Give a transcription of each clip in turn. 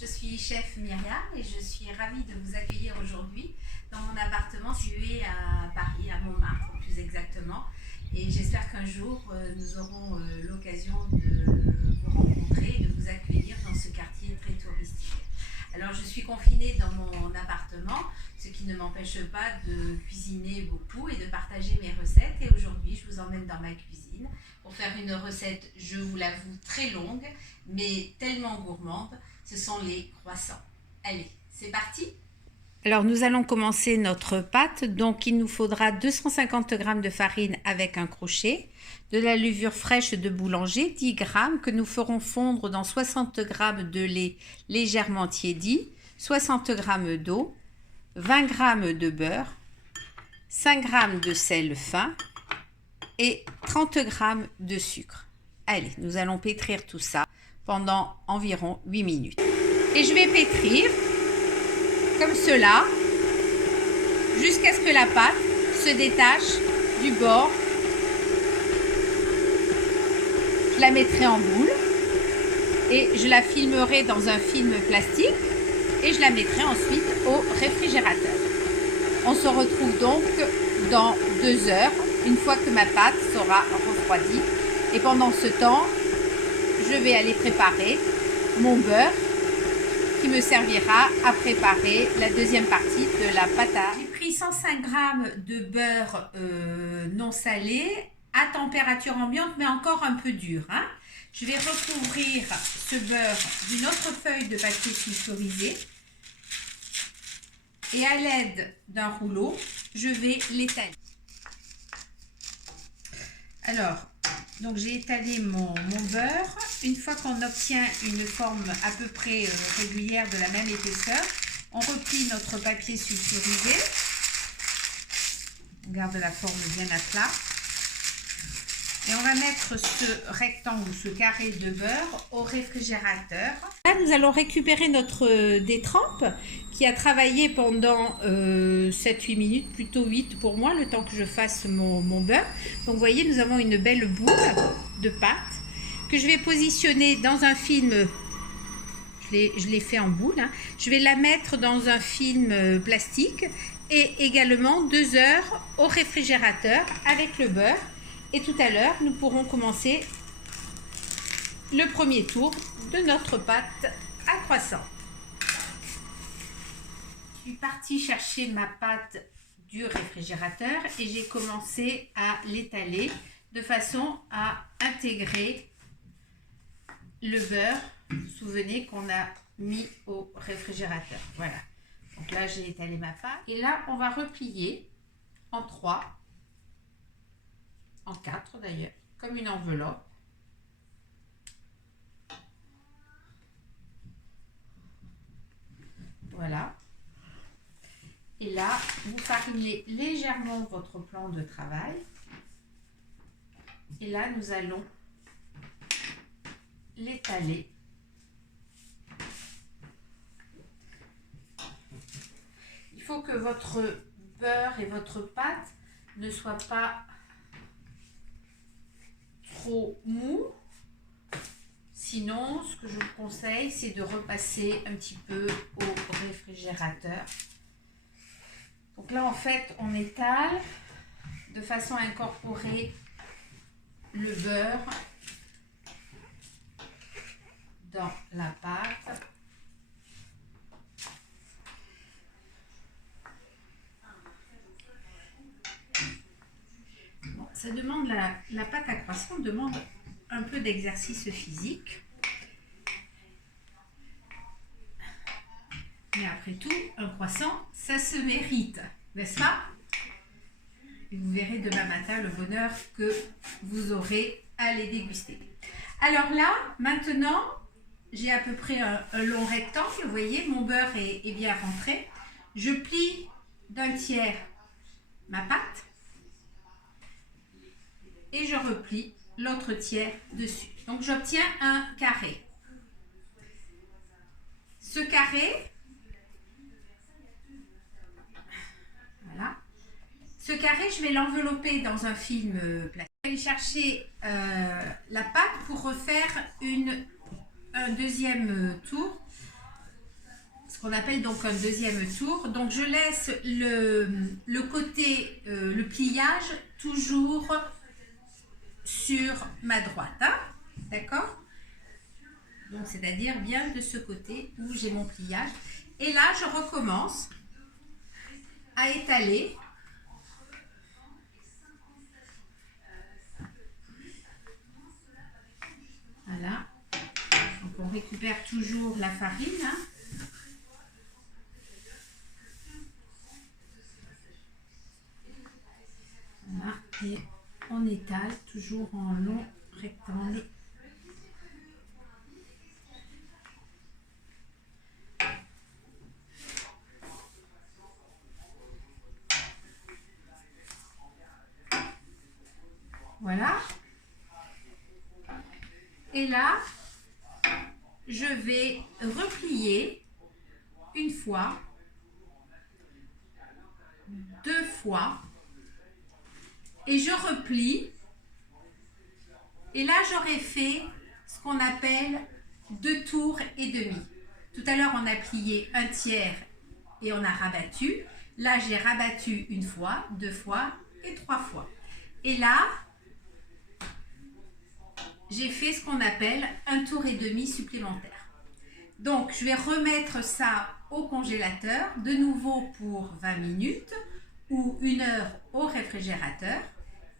Je suis chef Myriam et je suis ravie de vous accueillir aujourd'hui dans mon appartement situé à Paris, à Montmartre plus exactement. Et j'espère qu'un jour nous aurons l'occasion de vous rencontrer et de vous accueillir dans ce quartier très touristique. Alors je suis confinée dans mon appartement, ce qui ne m'empêche pas de cuisiner beaucoup et de partager mes recettes. Et aujourd'hui, je vous emmène dans ma cuisine pour faire une recette, je vous l'avoue, très longue, mais tellement gourmande. Ce sont les croissants. Allez, c'est parti! Alors nous allons commencer notre pâte. Donc il nous faudra 250 g de farine avec un crochet, de la levure fraîche de boulanger, 10 g que nous ferons fondre dans 60 g de lait légèrement tiédi, 60 g d'eau, 20 g de beurre, 5 g de sel fin et 30 g de sucre. Allez, nous allons pétrir tout ça pendant environ 8 minutes. Et je vais pétrir comme cela jusqu'à ce que la pâte se détache du bord. Je la mettrai en boule et je la filmerai dans un film plastique et je la mettrai ensuite au réfrigérateur. On se retrouve donc dans 2 heures, une fois que ma pâte sera refroidie. Et pendant ce temps, je vais aller préparer mon beurre qui me servira à préparer la deuxième partie de la pâte à. J'ai pris 105 g de beurre non salé à température ambiante, mais encore un peu dur. Je vais recouvrir ce beurre d'une autre feuille de papier sulfurisé et à l'aide d'un rouleau, je vais l'étaler. Alors, donc j'ai étalé mon beurre. Une fois qu'on obtient une forme à peu près régulière de la même épaisseur, on replie notre papier sulfurisé. On garde la forme bien à plat. Et on va mettre ce rectangle, ce carré de beurre au réfrigérateur. Là, nous allons récupérer notre détrempe qui a travaillé pendant 7-8 minutes, plutôt 8 pour moi, le temps que je fasse mon beurre. Donc, vous voyez, nous avons une belle boule de pâte que je vais positionner dans un film. Je l'ai fait en boule. Je vais la mettre dans un film plastique et également 2 heures au réfrigérateur avec le beurre. Et tout à l'heure, nous pourrons commencer le premier tour de notre pâte à croissant. Je suis partie chercher ma pâte du réfrigérateur et j'ai commencé à l'étaler de façon à intégrer le beurre. Vous vous souvenez qu'on a mis au réfrigérateur. Voilà. Donc là, j'ai étalé ma pâte. Et là, on va replier en 3. En 4 d'ailleurs, comme une enveloppe. Voilà. Et là, vous farinez légèrement votre plan de travail. Et là, nous allons l'étaler. Il faut que votre beurre et votre pâte ne soient pas trop mou. Sinon, ce que je vous conseille, c'est de repasser un petit peu au réfrigérateur. Donc là, en fait, on étale de façon à incorporer le beurre dans la pâte. Ça demande, la pâte à croissant demande un peu d'exercice physique. Mais après tout, un croissant, ça se mérite, n'est-ce pas? Et vous verrez demain matin le bonheur que vous aurez à les déguster. Alors là, maintenant, j'ai à peu près un long rectangle. Vous voyez, mon beurre est bien rentré. Je plie d'un tiers ma pâte. Et je replie l'autre tiers dessus. Donc j'obtiens un carré. Ce carré, voilà. Ce carré, je vais l'envelopper dans un film plastique. Je vais aller chercher la pâte pour refaire un deuxième tour qu'on appelle donc un deuxième tour. Donc je laisse le côté, le pliage toujours sur ma droite, hein, d'accord? Donc c'est-à-dire bien de ce côté où j'ai mon pliage. Et là je recommence à étaler. Voilà. Donc on récupère toujours la farine, hein. Voilà, et on étale toujours en long rectangle. Voilà. Et là, je vais replier une fois, deux fois, et je replie. Et là, j'aurais fait ce qu'on appelle 2 tours et demi. Tout à l'heure, on a plié un tiers et on a rabattu. Là, j'ai rabattu une fois, deux fois et trois fois. Et là, j'ai fait ce qu'on appelle un tour et demi supplémentaire. Donc, je vais remettre ça au congélateur, de nouveau pour 20 minutes ou 1 heure au réfrigérateur.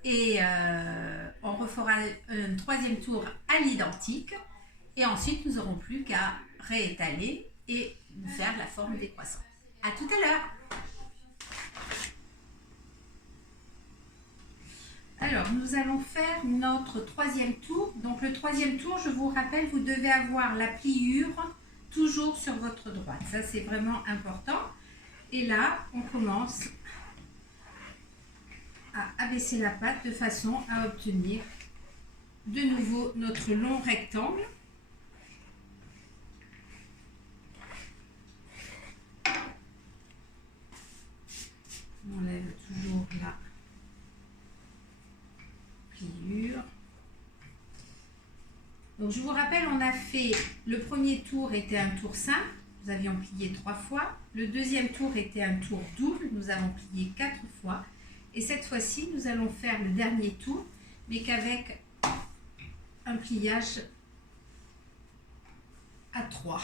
Et on refera un troisième tour à l'identique. Et ensuite, nous n'aurons plus qu'à réétaler et faire la forme des croissants. À tout à l'heure. Alors, nous allons faire notre troisième tour. Donc, le troisième tour, je vous rappelle, vous devez avoir la pliure toujours sur votre droite. Ça, c'est vraiment important. Et là, on commence à abaisser la pâte de façon à obtenir de nouveau notre long rectangle. On enlève toujours la pliure. Donc je vous rappelle, on a fait, le premier tour était un tour simple, nous avions plié 3 fois. Le deuxième tour était un tour double, nous avons plié 4 fois. Et cette fois-ci, nous allons faire le dernier tour, mais qu'avec un pliage à 3.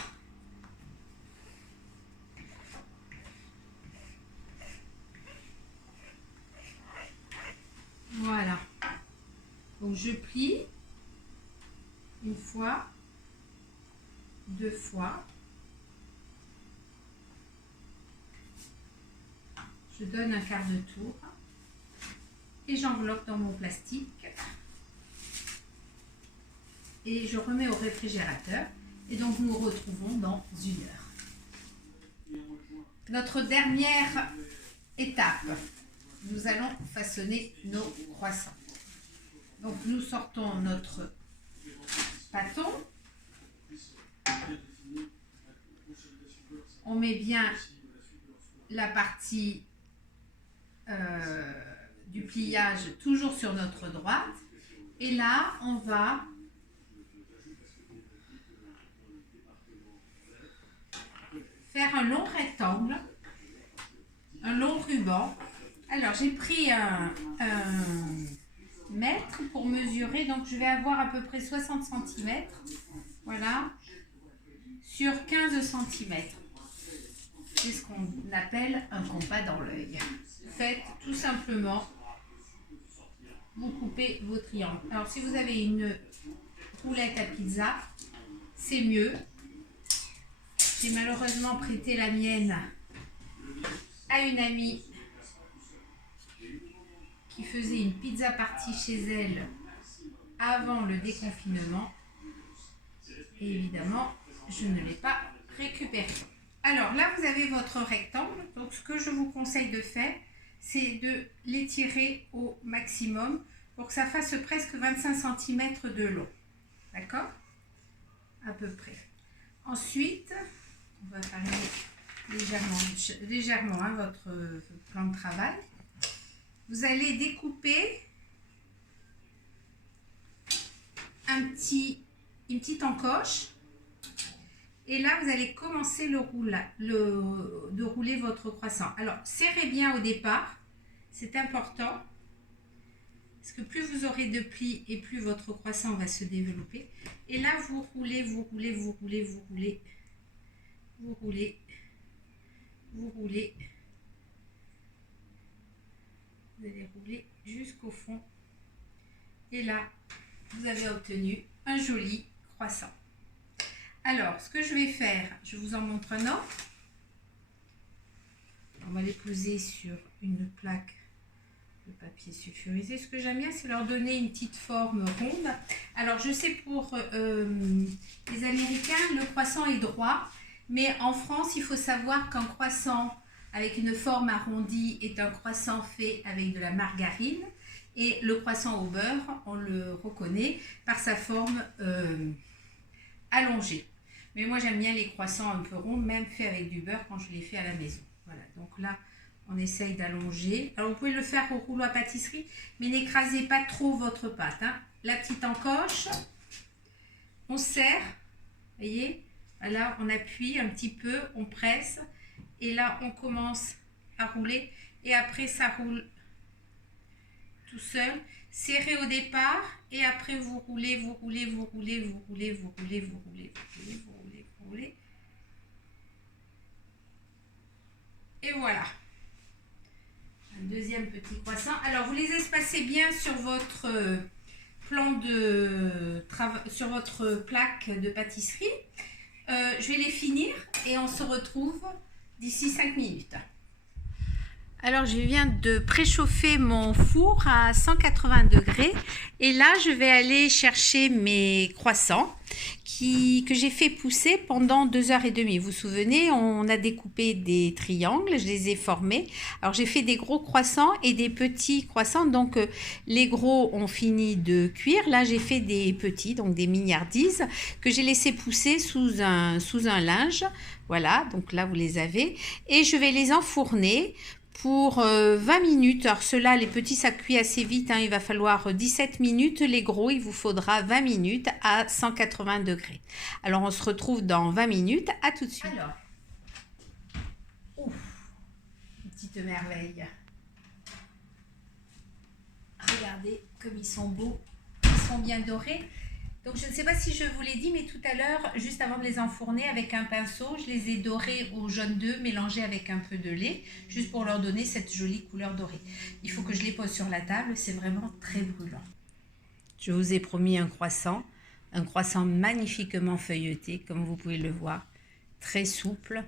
Voilà. Donc je plie une fois, deux fois. Je donne un quart de tour et j'enveloppe dans mon plastique et je remets au réfrigérateur. Et donc nous nous retrouvons dans 1 heure. Notre dernière étape, nous allons façonner nos croissants. Donc nous sortons notre pâton, on met bien la partie du pliage toujours sur notre droite et là on va faire un long rectangle, un long ruban. Alors j'ai pris un mètre pour mesurer, donc je vais avoir à peu près 60 cm, voilà, sur 15 cm. C'est ce qu'on appelle un compas dans l'œil. Faites tout simplement, vous coupez vos triangles. Alors si vous avez une roulette à pizza, c'est mieux. J'ai malheureusement prêté la mienne à une amie qui faisait une pizza party chez elle avant le déconfinement. Et évidemment, je ne l'ai pas récupéré. Alors là, vous avez votre rectangle. Donc ce que je vous conseille de faire, c'est de l'étirer au maximum pour que ça fasse presque 25 cm de long. D'accord? À peu près. Ensuite, on va varier légèrement hein, votre plan de travail. Vous allez découper une petite encoche Et là, vous allez commencer de rouler votre croissant. Alors, serrez bien au départ, c'est important. Parce que plus vous aurez de plis et plus votre croissant va se développer. Et là, vous roulez, vous roulez, vous roulez, vous roulez, vous roulez, vous roulez. Vous allez rouler jusqu'au fond. Et là, vous avez obtenu un joli croissant. Alors, ce que je vais faire, je vous en montre un autre. On va les poser sur une plaque de papier sulfurisé. Ce que j'aime bien, c'est leur donner une petite forme ronde. Alors, je sais pour les Américains, le croissant est droit. Mais en France, il faut savoir qu'un croissant avec une forme arrondie est un croissant fait avec de la margarine. Et le croissant au beurre, on le reconnaît par sa forme allongée. Mais moi, j'aime bien les croissants un peu ronds, même faits avec du beurre quand je les fais à la maison. Voilà, donc là, on essaye d'allonger. Alors, vous pouvez le faire au rouleau à pâtisserie, mais n'écrasez pas trop votre pâte. Hein. La petite encoche, on serre, voyez, là, on appuie un petit peu, on presse, et là, on commence à rouler, et après, ça roule tout seul. Serrez au départ, et après, vous roulez, vous roulez, vous roulez, vous roulez, vous roulez, vous roulez, vous roulez, vous roulez, vous roulez. Et voilà. Un deuxième petit croissant. Alors, vous les espacez bien sur votre plan de sur votre plaque de pâtisserie. Je vais les finir et on se retrouve d'ici 5 minutes. Alors, je viens de préchauffer mon four à 180 degrés et là, je vais aller chercher mes croissants que j'ai fait pousser pendant 2h30. Vous vous souvenez, on a découpé des triangles, je les ai formés. Alors, j'ai fait des gros croissants et des petits croissants. Donc, les gros ont fini de cuire. Là, j'ai fait des petits, donc des mignardises, que j'ai laissé pousser sous un linge. Voilà, donc là, vous les avez. Et je vais les enfourner pour 20 minutes. Alors ceux-là, les petits, ça cuit assez vite. Hein. Il va falloir 17 minutes. Les gros, il vous faudra 20 minutes à 180 degrés. Alors, on se retrouve dans 20 minutes. À tout de suite. Alors, ouf, une petite merveille. Regardez comme ils sont beaux. Ils sont bien dorés. Donc, je ne sais pas si je vous l'ai dit, mais tout à l'heure, juste avant de les enfourner avec un pinceau, je les ai dorés au jaune d'œuf mélangé avec un peu de lait, juste pour leur donner cette jolie couleur dorée. Il faut que je les pose sur la table, c'est vraiment très brûlant. Je vous ai promis un croissant magnifiquement feuilleté, comme vous pouvez le voir, très souple.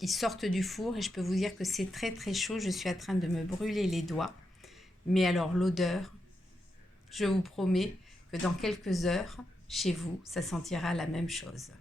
Ils sortent du four et je peux vous dire que c'est très très chaud, je suis en train de me brûler les doigts. Mais alors l'odeur, je vous promets que dans quelques heures, chez vous, ça sentira la même chose.